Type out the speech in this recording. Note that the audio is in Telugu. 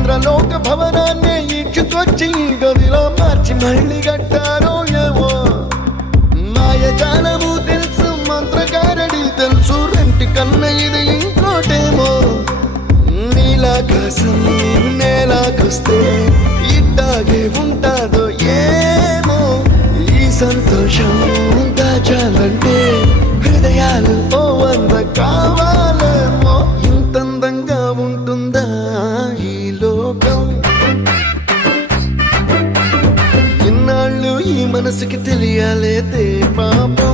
ఇంద్రలోక భవనాన్ని ఈడ్చుకొచ్చి గదిలో మార్చి మళ్ళీ కట్టారో ఏమో మాయజాలము తెలుసు మంత్రగారడి తెలుసు రెంటి కన్న ఇది ఇంకోటేమో నీలాకాశం నేలాకొస్తే ఇట్టాగే ఉంటాదో ఏమో ఈ సంతోషం దాచాలంటే హృదయాలు ఓ వంద కావాలేమో ఇంతందంగా ఉంటుందా ఈ లోకం ఇన్నాళ్ళు ఈ మనసుకి తెలియాలేదే పాపం